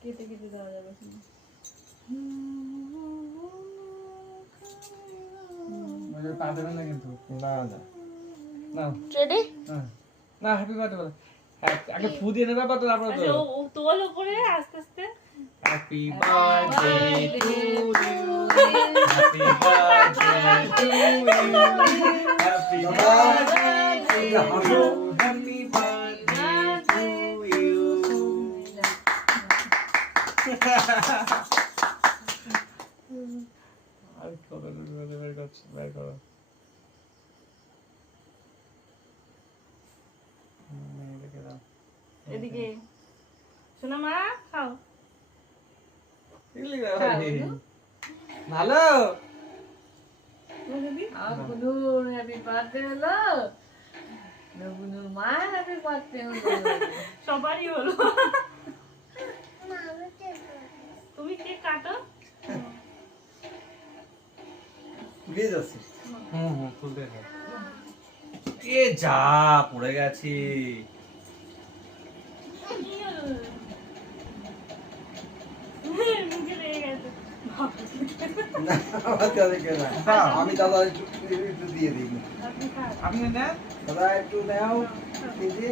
কেটে কেটে দেওয়া যাবে। পা দেবেন না কিন্তু। না না না রেডি? না, হ্যাপি বার্থডে বলে আগে ফু দিয়ে নেবে তো তারপর তো আচ্ছা ও তোল উপরে আস্তে আস্তে। Happy birthday to you, happy birthday to you, happy birthday to you, happy birthday to you. আর কত বের করছে, বের করো। এদিকে শোনা মা খাও। ভালো বুনুর হ্যাপি বার্থডে হলো, বুনুর মা হ্যাপি বার্থডে হলো। সবারই হলো। তুমি কেক কাটো। বেশ আছে। খুলতে হবে। এ যা পড়ে গেছে। মুখে লেগে গেছে। আমি দাদা একটু দিয়ে দিই। আপনি খান। আপনি নেন দাদা একটু নাও এই যে